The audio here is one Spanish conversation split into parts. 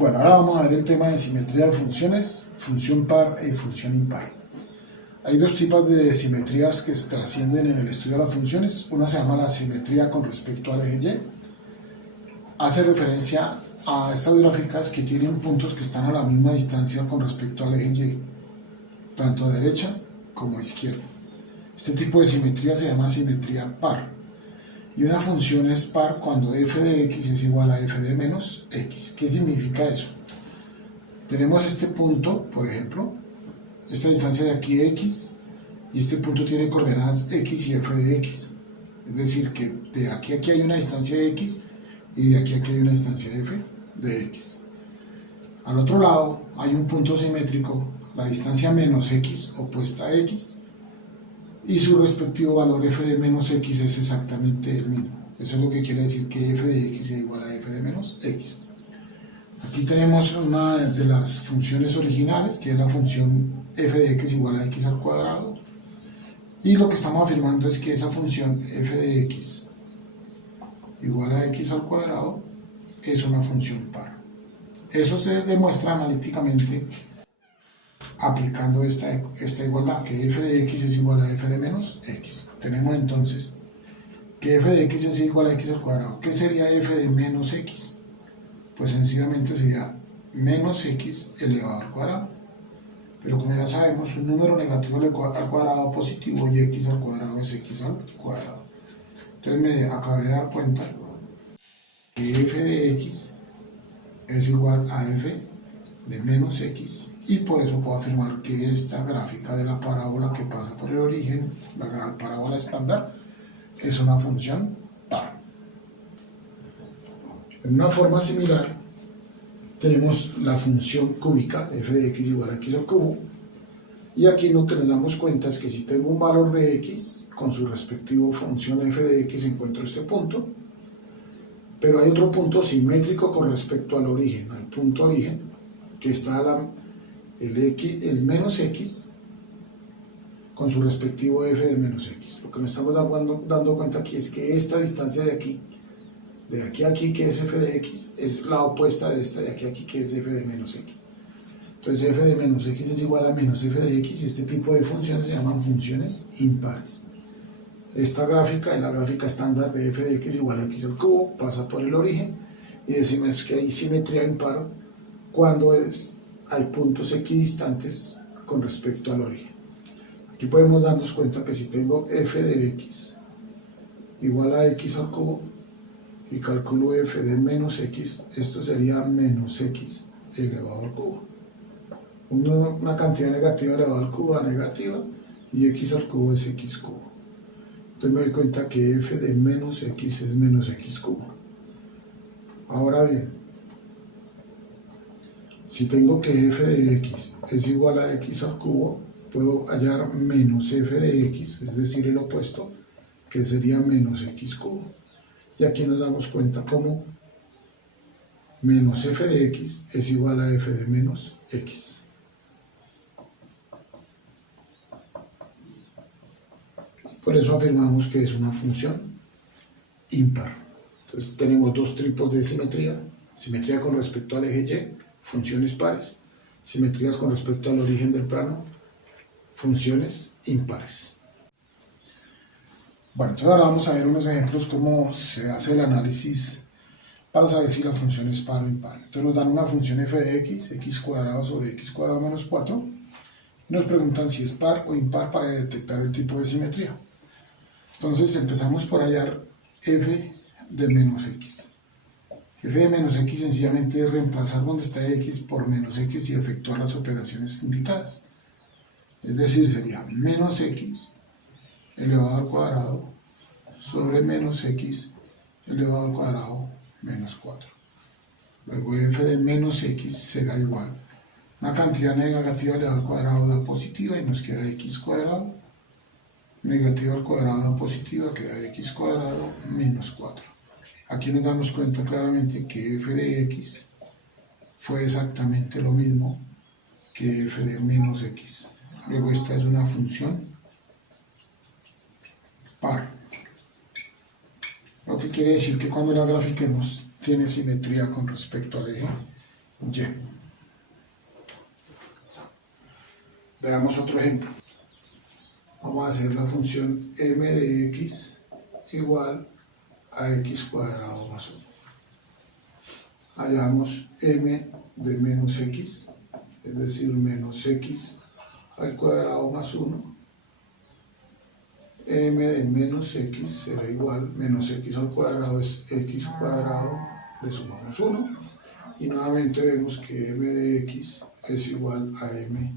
Bueno, ahora vamos a ver el tema de simetría de funciones, función par y función impar. Hay dos tipos de simetrías que se trascienden en el estudio de las funciones. Una se llama la simetría con respecto al eje Y. Hace referencia a estas gráficas que tienen puntos que están a la misma distancia con respecto al eje Y, tanto a derecha como a izquierda. Este tipo de simetría se llama simetría par. Y una función es par cuando f de x es igual a f de menos x. ¿Qué significa eso? Tenemos este punto, por ejemplo, esta distancia de aquí x, y este punto tiene coordenadas x y f de x. Es decir, que de aquí a aquí hay una distancia de x y de aquí a aquí hay una distancia de f de x. Al otro lado hay un punto simétrico, la distancia menos x opuesta a x, y su respectivo valor f de menos x es exactamente el mismo. Eso es lo que quiere decir que f de x es igual a f de menos x. Aquí tenemos una de las funciones originales, que es la función f de x igual a x al cuadrado, y lo que estamos afirmando es que esa función f de x igual a x al cuadrado es una función par. Eso se demuestra analíticamente aplicando esta igualdad, que f de x es igual a f de menos x. Tenemos entonces que f de x es igual a x al cuadrado. ¿Qué sería f de menos x? Pues sencillamente sería menos x elevado al cuadrado. Pero como ya sabemos, un número negativo al cuadrado positivo y x al cuadrado es x al cuadrado. Entonces me acabé de dar cuenta que f de x es igual a f de menos x, y por eso puedo afirmar que esta gráfica de la parábola que pasa por el origen, la parábola estándar, es una función par. En una forma similar tenemos la función cúbica, f de x igual a x al cubo, y aquí lo que nos damos cuenta es que si tengo un valor de x con su respectivo función f de x encuentro este punto, pero hay otro punto simétrico con respecto al origen, al punto origen, que está el menos x con su respectivo f de menos x. Lo que nos estamos dando cuenta aquí es que esta distancia de aquí a aquí, que es f de x, es la opuesta de esta de aquí a aquí, que es f de menos x. Entonces f de menos x es igual a menos f de x, y este tipo de funciones se llaman funciones impares. Esta gráfica es la gráfica estándar de f de x igual a x al cubo, pasa por el origen, y decimos que hay simetría impar cuando hay puntos equidistantes con respecto al origen. Aquí podemos darnos cuenta que si tengo f de x igual a x al cubo y calculo f de menos x, esto sería menos x elevado al cubo. Una cantidad negativa elevada al cubo a negativa, y x al cubo es x cubo. Entonces me doy cuenta que f de menos x es menos x cubo. Ahora bien, si tengo que f de x es igual a x al cubo, puedo hallar menos f de x, es decir, el opuesto, que sería menos x cubo. Y aquí nos damos cuenta cómo menos f de x es igual a f de menos x. Por eso afirmamos que es una función impar. Entonces tenemos dos tipos de simetría: simetría con respecto al eje Y, funciones pares; simetrías con respecto al origen del plano, funciones impares. Bueno, entonces ahora vamos a ver unos ejemplos cómo se hace el análisis para saber si la función es par o impar. Entonces nos dan una función f de x, x cuadrado sobre x cuadrado menos 4, y nos preguntan si es par o impar para detectar el tipo de simetría. Entonces empezamos por hallar f de menos x. F de menos x sencillamente es reemplazar donde está x por menos x y efectuar las operaciones indicadas. Es decir, sería menos x elevado al cuadrado sobre menos x elevado al cuadrado menos 4. Luego f de menos x será igual. Una cantidad negativa elevada al cuadrado da positiva y nos queda x cuadrado. Negativa al cuadrado da positiva, queda x cuadrado menos 4. Aquí nos damos cuenta claramente que f de x fue exactamente lo mismo que f de menos x. Luego esta es una función par. Lo que quiere decir que cuando la grafiquemos tiene simetría con respecto al eje y. Veamos otro ejemplo. Vamos a hacer la función m de x igual a x cuadrado más 1. Hallamos m de menos x, es decir, menos x al cuadrado más 1. M de menos x será igual, menos x al cuadrado es x cuadrado, le sumamos 1. Y nuevamente vemos que m de x es igual a m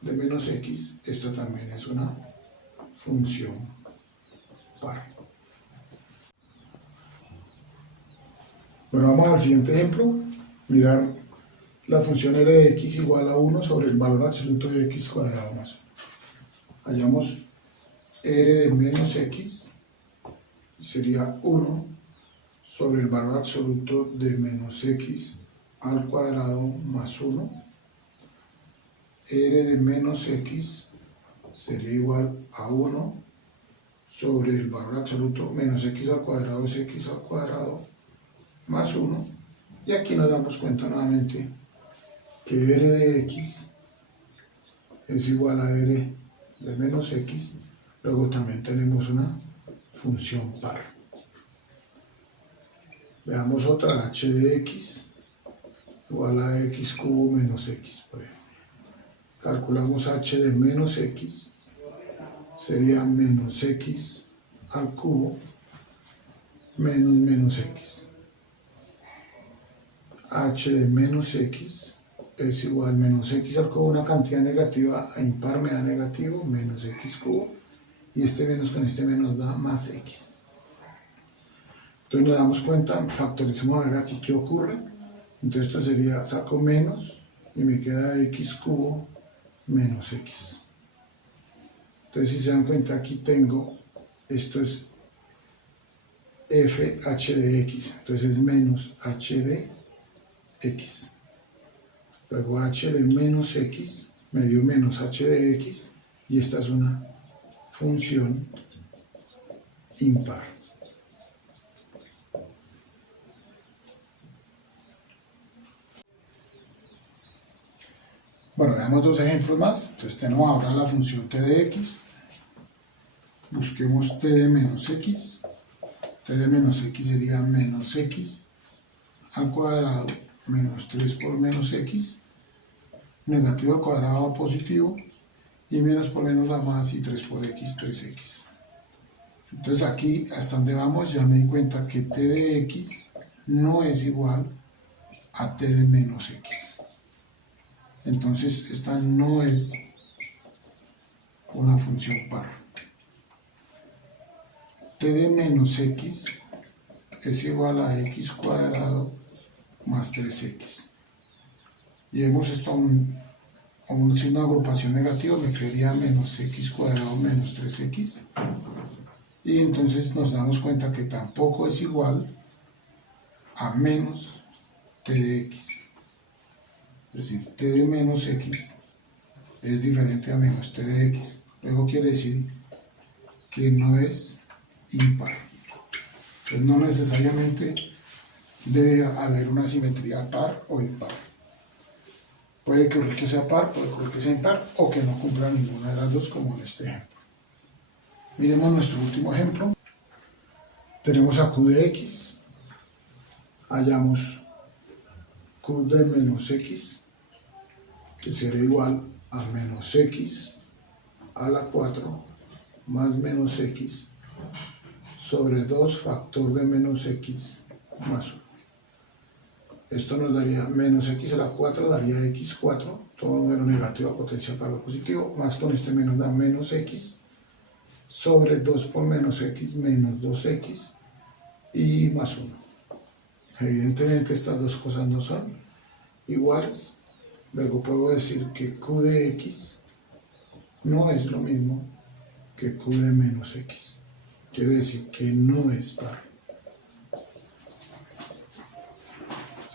de menos x. Esta también es una función par. Bueno, vamos al siguiente ejemplo. Mirar la función r de x igual a 1 sobre el valor absoluto de x cuadrado más 1. Hallamos r de menos x, sería 1 sobre el valor absoluto de menos x al cuadrado más 1. R de menos x sería igual a 1 sobre el valor absoluto menos x al cuadrado es x al cuadrado más 1. Y aquí nos damos cuenta nuevamente que r de x es igual a r de menos x. Luego también tenemos una función par. Veamos otra, h de x igual a x cubo menos x, por ejemplo. Calculamos h de menos x, sería menos x al cubo menos menos x. H de menos x es igual a menos x al cubo, una cantidad negativa a impar me da negativo, menos x cubo, y este menos con este menos da más x. Entonces nos damos cuenta, factorizamos a ver aquí qué ocurre. Entonces esto sería, saco menos y me queda x cubo menos x. Entonces si se dan cuenta aquí tengo, esto es f h de x, entonces es menos h de x. Luego h de menos x me dio menos h de x y esta es una función impar. Bueno, veamos dos ejemplos más. Entonces tenemos ahora la función t de x. Busquemos t de menos x. T de menos x sería menos x al cuadrado menos 3 por menos x. Negativo al cuadrado a positivo. Y menos por menos da más y 3 por x, 3x. Entonces aquí, hasta donde vamos, ya me di cuenta que t de x no es igual a t de menos x. Entonces esta no es una función par. T de menos x es igual a x cuadrado más 3x. Y vemos esto a un signo de agrupación negativo, me quedaría menos x cuadrado menos 3x. Y entonces nos damos cuenta que tampoco es igual a menos t de x. Es decir, t de menos x es diferente a menos t de x. Luego quiere decir que no es impar. Entonces no necesariamente debe haber una simetría par o impar. Puede ocurrir que sea par, puede ocurrir que sea impar o que no cumpla ninguna de las dos, como en este ejemplo. Miremos nuestro último ejemplo. Tenemos a q de x. Hallamos q de menos x, que será igual a menos x a la 4 más menos x sobre 2 factor de menos x más 1. Esto nos daría menos x a la 4, daría x4, todo número negativo a potencial para lo positivo, más con este menos da menos x sobre 2 por menos x menos 2x y más 1. Evidentemente estas dos cosas no son iguales. Luego puedo decir que q de x no es lo mismo que q de menos x. Quiere decir que no es par.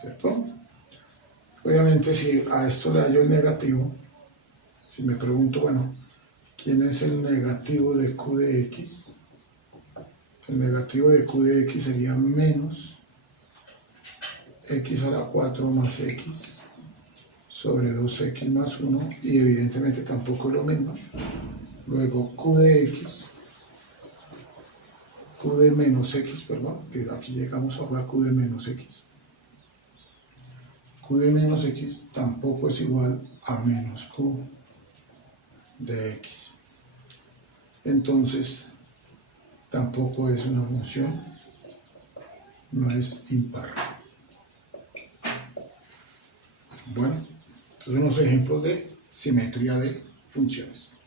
¿Cierto? Obviamente si a esto le hallo el negativo, si me pregunto, bueno, ¿quién es el negativo de q de x? El negativo de q de x sería menos x a la 4 más x sobre 2x más 1 y evidentemente tampoco es lo mismo. Luego q de x, q de menos x, perdón, que aquí llegamos ahora a q de menos x. Q de menos x tampoco es igual a menos q de x. Entonces, tampoco es una función, no es impar. Bueno, entonces unos ejemplos de simetría de funciones.